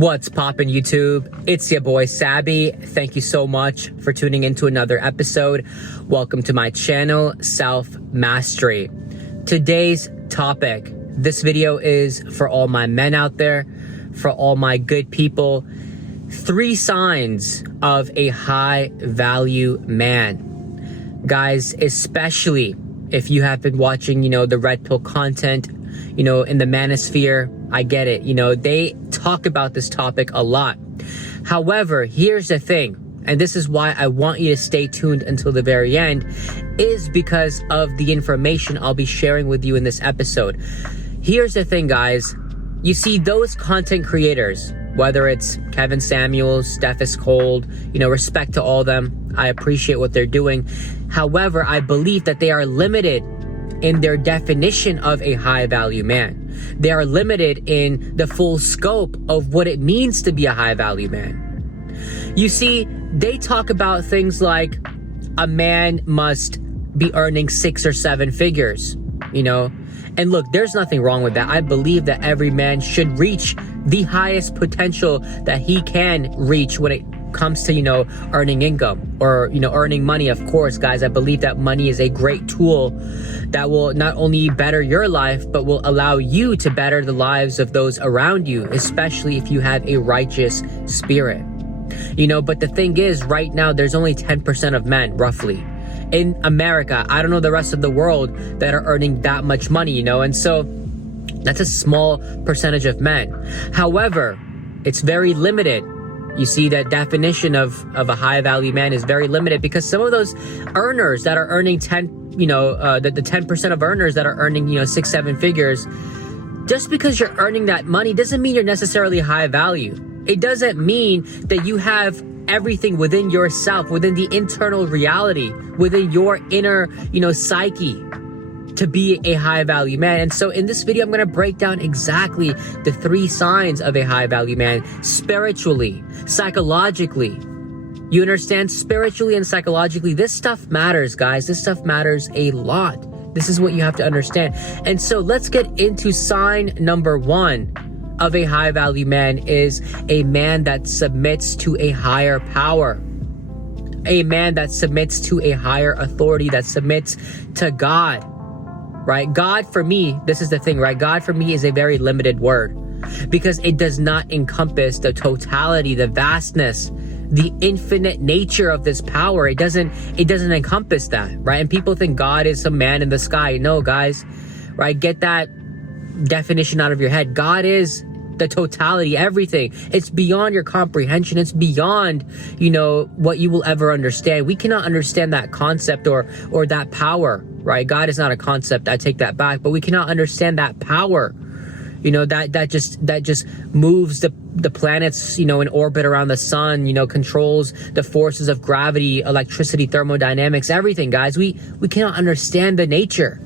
What's poppin' YouTube? It's your boy Sabby. Thank you so much for tuning into another episode. Welcome to my channel, Self Mastery. Today's topic, this video is for all my men out there, for all my good people. 3 signs of a high value man. Guys, especially if you have been watching, the red pill content, in the manosphere, I get it. They talk about this topic a lot. However, here's the thing, and this is why I want you to stay tuned until the very end, is because of the information I'll be sharing with you in this episode. Here's the thing, guys. You see, those content creators, whether it's Kevin Samuels, Steph is Cold, respect to all them. I appreciate what they're doing. However, I believe that they are limited in their definition of a high value man. They are limited in the full scope of what it means to be a high value man. You see, they talk about things like a man must be earning 6 or 7 figures, And look, there's nothing wrong with that. I believe that every man should reach the highest potential that he can reach when it comes to, earning income or, earning money. Of course, guys, I believe that money is a great tool that will not only better your life, but will allow you to better the lives of those around you, especially if you have a righteous spirit. But the thing is, right now, there's only 10% of men, roughly, in America. I don't know the rest of the world that are earning that much money, and so that's a small percentage of men. However, it's very limited. You see, that definition of a high value man is very limited because some of those earners that are earning 10% of earners that are earning, 6-7 figures, just because you're earning that money doesn't mean you're necessarily high value. It doesn't mean that you have everything within yourself, within the internal reality, within your inner, psyche, to be a high value man. And so in this video, I'm going to break down exactly the 3 signs of a high value man, spiritually, psychologically. You understand? Spiritually and psychologically, this stuff matters, guys. This stuff matters a lot. This is what you have to understand. And so let's get into sign number 1 of a high value man is a man that submits to a higher power. A man that submits to a higher authority, that submits to God. Right? God for me, this is the thing, right? God for me is a very limited word because it does not encompass the totality, the vastness, the infinite nature of this power. It doesn't encompass that, right? And people think God is some man in the sky. No, guys, right? Get that definition out of your head. God is the totality, everything. It's beyond your comprehension. It's beyond, what you will ever understand. We cannot understand that concept or that power, right? God is not a concept. I take that back, but we cannot understand that power, that just moves the planets, in orbit around the sun, controls the forces of gravity, electricity, thermodynamics, everything, guys. We cannot understand the nature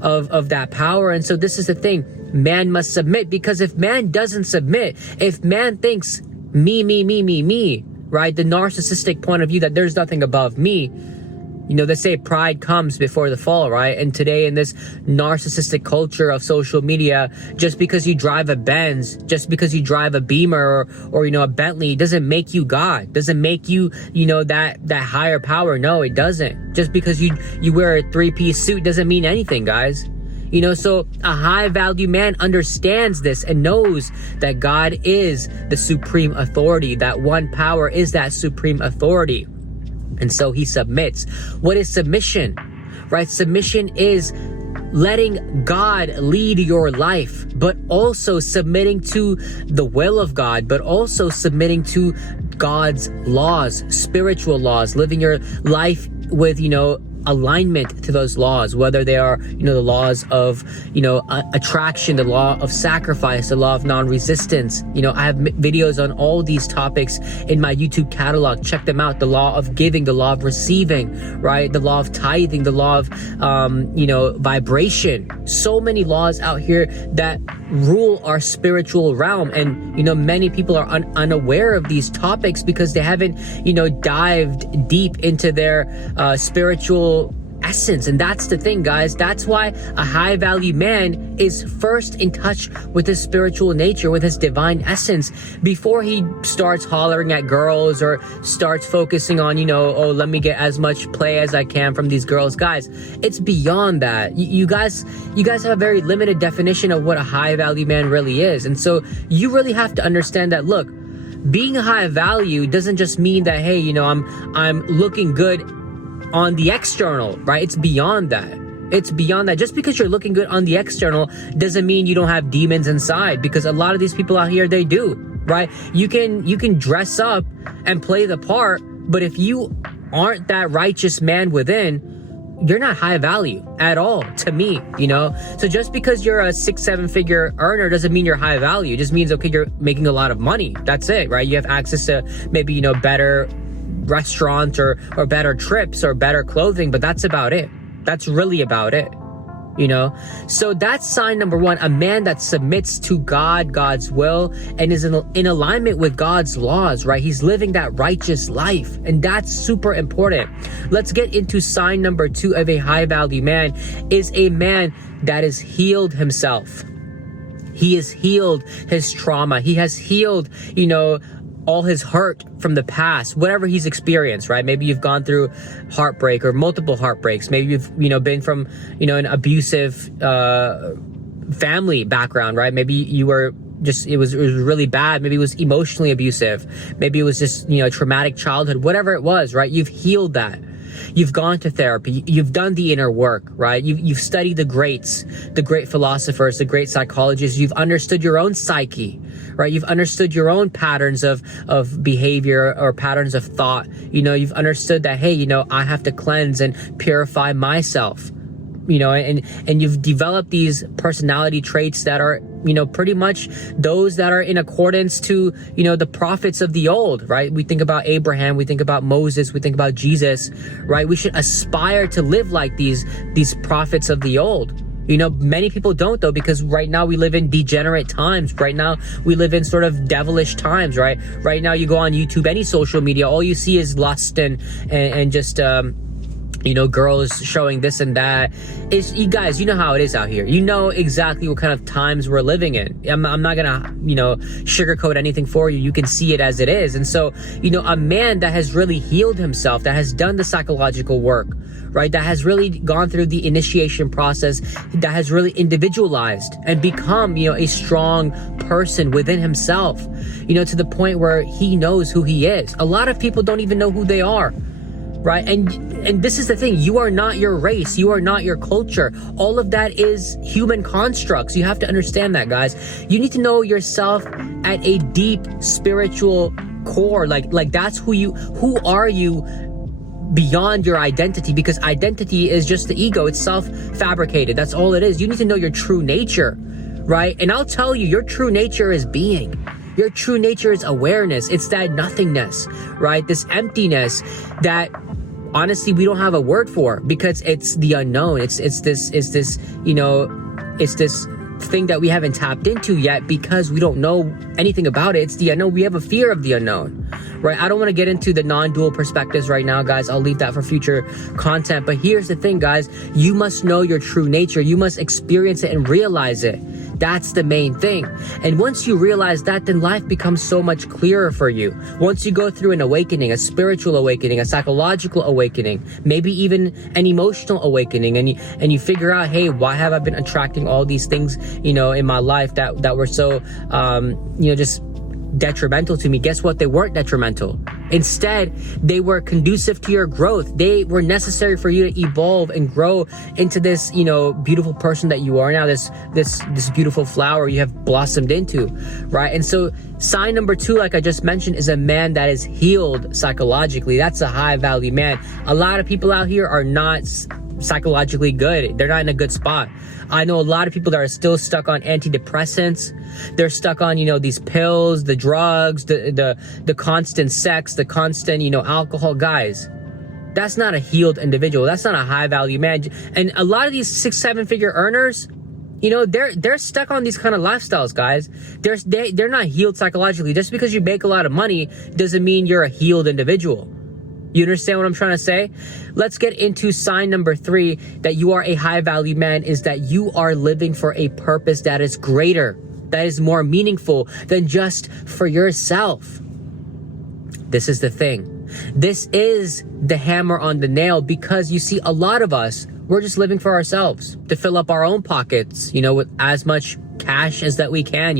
of that power. And so this is the thing. Man must submit, because if man doesn't submit, if man thinks me, right? The narcissistic point of view that there's nothing above me. They say pride comes before the fall, right? And today in this narcissistic culture of social media, just because you drive a Benz, just because you drive a Beamer or a Bentley, doesn't make you God, doesn't make you, that higher power. No, it doesn't. Just because you wear a 3-piece suit doesn't mean anything, guys. So a high value man understands this and knows that God is the supreme authority, that one power is that supreme authority. And so he submits. What is submission? Right? Submission is letting God lead your life, but also submitting to the will of God, but also submitting to God's laws, spiritual laws, living your life with, alignment to those laws, whether they are, the laws of, attraction, the law of sacrifice, the law of non-resistance. I have videos on all these topics in my YouTube catalog. Check them out. The law of giving, the law of receiving, right? The law of tithing, the law of, vibration. So many laws out here that rule our spiritual realm. And, many people are unaware of these topics because they haven't, dived deep into their spiritual essence. And that's the thing, guys. That's why a high value man is first in touch with his spiritual nature, with his divine essence, before he starts hollering at girls or starts focusing on, oh, let me get as much play as I can from these girls. Guys, it's beyond that. You guys have a very limited definition of what a high value man really is. And so you really have to understand that, look, being a high value doesn't just mean that, hey, I'm looking good on the external, right? It's beyond that. It's beyond that. Just because you're looking good on the external doesn't mean you don't have demons inside, because a lot of these people out here, they do, right? You can dress up and play the part, but if you aren't that righteous man within, you're not high value at all to me, So just because you're a 6-7 figure earner doesn't mean you're high value. It just means, okay, you're making a lot of money. That's it, right? You have access to maybe, better restaurants or better trips or better clothing, but that's about it. That's really about it. So that's sign number 1, a man that submits to God's will, and is in alignment with God's laws, right? He's living that righteous life, and that's super important. Let's get into sign number 2 of a high value man, is a man that has healed himself. He has healed his trauma. He has healed, all his hurt from the past, whatever he's experienced, right? Maybe you've gone through heartbreak or multiple heartbreaks. Maybe you've, been from, an abusive family background, right? Maybe you were just, it was really bad. Maybe it was emotionally abusive. Maybe it was just, traumatic childhood, whatever it was, right? You've healed that. You've gone to therapy. You've done the inner work, right? You've studied the greats, the great philosophers, the great psychologists. You've understood your own psyche, right? You've understood your own patterns of behavior or patterns of thought. You've understood that, hey, I have to cleanse and purify myself. And you've developed these personality traits that are, pretty much those that are in accordance to, the prophets of the old, right? We think about Abraham, we think about Moses, we think about Jesus, right? We should aspire to live like these prophets of the old. Many people don't, though, because right now we live in degenerate times. Right now we live in sort of devilish times, right? Right now you go on YouTube, any social media, all you see is lust and just, girls showing this and that. You guys, you know how it is out here. You know exactly what kind of times we're living in. I'm not gonna, sugarcoat anything for you. You can see it as it is. And so, a man that has really healed himself, that has done the psychological work, right? That has really gone through the initiation process, that has really individualized and become, a strong person within himself, to the point where he knows who he is. A lot of people don't even know who they are. Right? And this is the thing. You are not your race. You are not your culture. All of that is human constructs. You have to understand that, guys. You need to know yourself at a deep spiritual core. Like that's who are you beyond your identity? Because identity is just the ego. It's self-fabricated. That's all it is. You need to know your true nature, right? And I'll tell you, your true nature is being. Your true nature is awareness. It's that nothingness, right? This emptiness that honestly we don't have a word for, because it's the unknown. It's this thing that we haven't tapped into yet because we don't know anything about it. It's the unknown. We have a fear of the unknown, right? I don't want to get into the non-dual perspectives right now, guys. I'll leave that for future content. But here's the thing, guys. You must know your true nature. You must experience it and realize it. That's the main thing. And once you realize that, then life becomes so much clearer for you. Once you go through an awakening, a spiritual awakening, a psychological awakening, maybe even an emotional awakening, and you figure out, hey, why have I been attracting all these things, in my life that were so, just detrimental to me? Guess what? They weren't detrimental. Instead, they were conducive to your growth. They were necessary for you to evolve and grow into this, beautiful person that you are now, this beautiful flower you have blossomed into, right? And so sign number 2, like I just mentioned, is a man that is healed psychologically. That's a high value man. A lot of people out here are not psychologically good. They're not in a good spot. I know a lot of people that are still stuck on antidepressants. They're stuck on, these pills, the drugs, the constant sex, the constant, alcohol. Guys, that's not a healed individual. That's not a high value man. And a lot of these 6-7 figure earners, they're stuck on these kind of lifestyles, guys. They're not healed psychologically. Just because you make a lot of money doesn't mean you're a healed individual. You understand what I'm trying to say? Let's get into sign number 3 that you are a high value man, is that you are living for a purpose that is greater, that is more meaningful than just for yourself. This is the thing. This is the hammer on the nail, because you see, a lot of us, we're just living for ourselves to fill up our own pockets, with as much cash as that we can,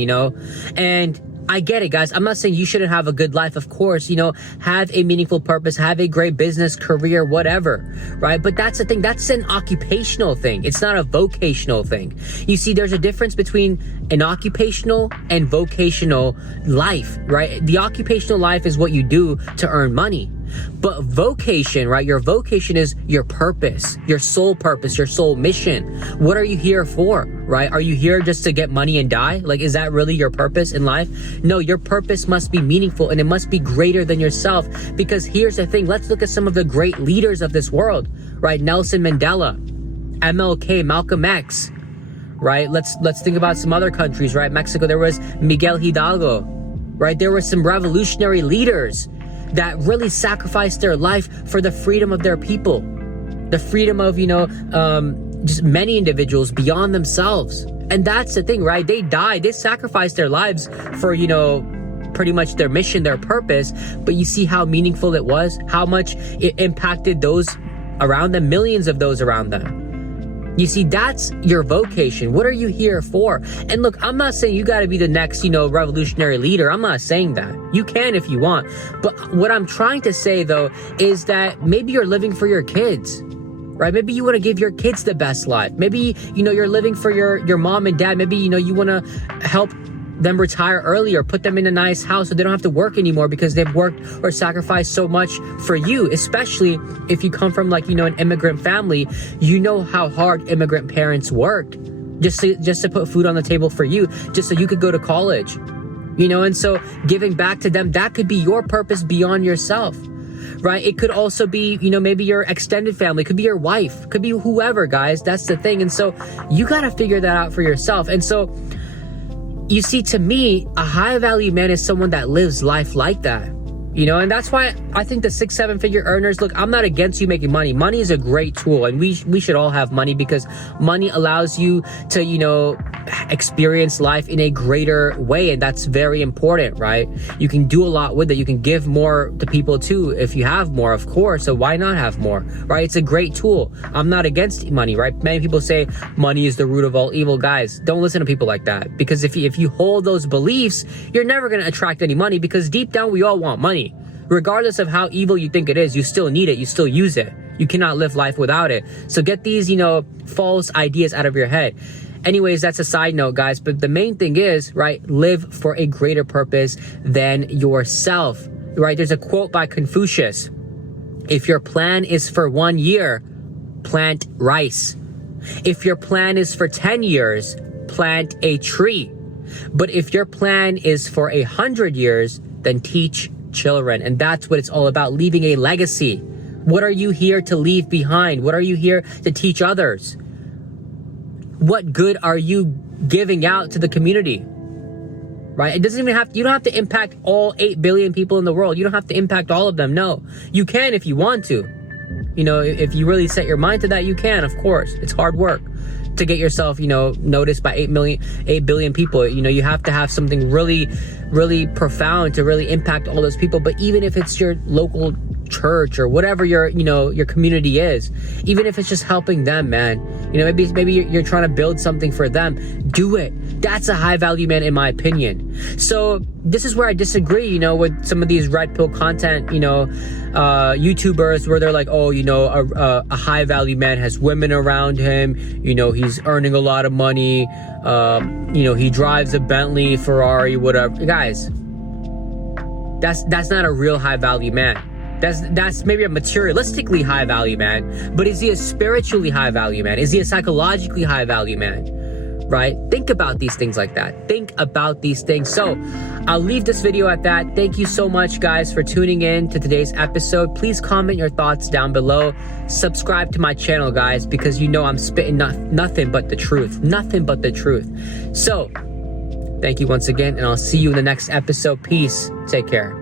and I get it, guys. I'm not saying you shouldn't have a good life. Of course, have a meaningful purpose, have a great business, career, whatever, right? But that's the thing. That's an occupational thing. It's not a vocational thing. You see, there's a difference between an occupational and vocational life, right? The occupational life is what you do to earn money. But vocation, right? Your vocation is your purpose, your soul mission. What are you here for, right? Are you here just to get money and die? Like, is that really your purpose in life? No, your purpose must be meaningful, and it must be greater than yourself. Because here's the thing. Let's look at some of the great leaders of this world, right? Nelson Mandela, MLK, Malcolm X, right? Let's think about some other countries, right? Mexico, there was Miguel Hidalgo, right? There were some revolutionary leaders that really sacrificed their life for the freedom of their people, the freedom of, just many individuals beyond themselves. And that's the thing, right? They died, they sacrificed their lives for, pretty much their mission, their purpose. But you see how meaningful it was, how much it impacted those around them, millions of those around them. You see, that's your vocation. What are you here for? And look, I'm not saying you got to be the next, revolutionary leader. I'm not saying that. You can if you want. But what I'm trying to say, though, is that maybe you're living for your kids, right? Maybe you want to give your kids the best life. Maybe, you're living for your mom and dad. Maybe, you want to help them retire early, or put them in a nice house so they don't have to work anymore because they've worked or sacrificed so much for you. Especially if you come from an immigrant family, how hard immigrant parents worked just to put food on the table for you, just so you could go to college, and so giving back to them, that could be your purpose beyond yourself, right? It could also be, maybe your extended family, could be your wife, could be whoever, guys. That's the thing. And so you got to figure that out for yourself. And so you see, to me, a high value man is someone that lives life like that, and that's why I think the 6-7 figure earners, look, I'm not against you making money. Money is a great tool, and we should all have money, because money allows you to, experience life in a greater way. And that's very important, right? You can do a lot with it. You can give more to people too, if you have more, of course. So why not have more, right? It's a great tool. I'm not against money, right? Many people say money is the root of all evil. Guys, don't listen to people like that, because if you hold those beliefs, you're never going to attract any money, because deep down we all want money. Regardless of how evil you think it is, you still need it. You still use it. You cannot live life without it. So get these, false ideas out of your head. Anyways, that's a side note, guys. But the main thing is, right, live for a greater purpose than yourself, right? There's a quote by Confucius. If your plan is for 1 year, plant rice. If your plan is for 10 years, plant a tree. But if your plan is for 100 years, then teach children. And that's what it's all about, leaving a legacy. What are you here to leave behind? What are you here to teach others? What good are you giving out to the community? Right? It doesn't even you don't have to impact all 8 billion people in the world. You don't have to impact all of them. No, you can if you want to. If you really set your mind to that, you can, of course. It's hard work to get yourself, noticed by 8 billion people. You have to have something really, really profound to really impact all those people. But even if it's your local church or whatever your community is, even if it's just helping them, man, maybe you're trying to build something for them, do it. That's a high value man, in my opinion. So this is where I disagree, with some of these red pill content, YouTubers, where they're like, oh, a high value man has women around him, he's earning a lot of money, he drives a Bentley, Ferrari, whatever. Guys, that's not a real high value man. That's maybe a materialistically high value man, but is he a spiritually high value man? Is he a psychologically high value man? Right? Think about these things like that. Think about these things. So I'll leave this video at that. Thank you so much, guys, for tuning in to today's episode. Please comment your thoughts down below. Subscribe to my channel, guys, because I'm spitting nothing but the truth. Nothing but the truth. So thank you once again, and I'll see you in the next episode. Peace. Take care.